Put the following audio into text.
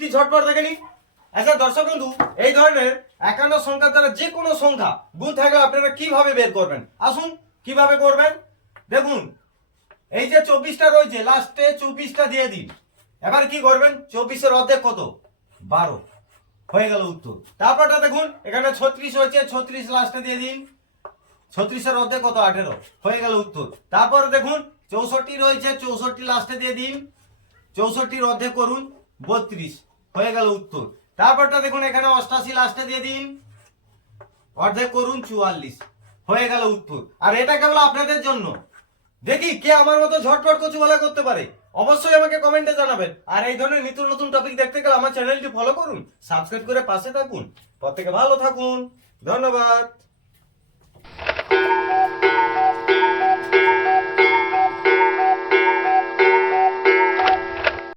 টপিকটি ঝটপট দেখে নিন। আচ্ছা দর্শক বন্ধু, এই ধরনের একান্ন সংখ্যার দ্বারা যে কোনো সংখ্যা গুণ থাকলে আপনারা কিভাবে বের করবেন, আসুন কিভাবে করবেন দেখুন। এই যে 24টা রয়েছে, লাস্টে 24টা দিয়ে দিন। এবার কি করবেন, 24-এর অর্ধেক কত, 12, হয়ে গেল উত্তর। তারপরটা দেখুন, এখানে 36 হয়েছে, 36 লাস্টে দিয়ে দিন। 36-এর অর্ধেক কত, 18, হয়ে গেল উত্তর। তারপর দেখুন 64 রয়েছে, 64 লাস্টে দিয়ে দিন। 64-এর অর্ধেক করুন, 32, হয়ে গেল উত্তর। তারপরটা দেখুন, এখানে 88 লাস্টে দিয়ে দিন, অর্ধেক করুন, 44, হয়ে গেল উত্তর। আর এটা কেবল আপনাদের জন্য। দেখি কে আমার মতো ঝটপট কচুবালা করতে পারে, অবশ্যই আমাকে কমেন্টে জানাবেন। আর এই ধরনের নিত্য নতুন টপিক দেখতে গেলে আমার চ্যানেলটি ফলো করুন, সাবস্ক্রাইব করে পাশে থাকুন। প্রত্যেকে ভালো থাকুন, ধন্যবাদ।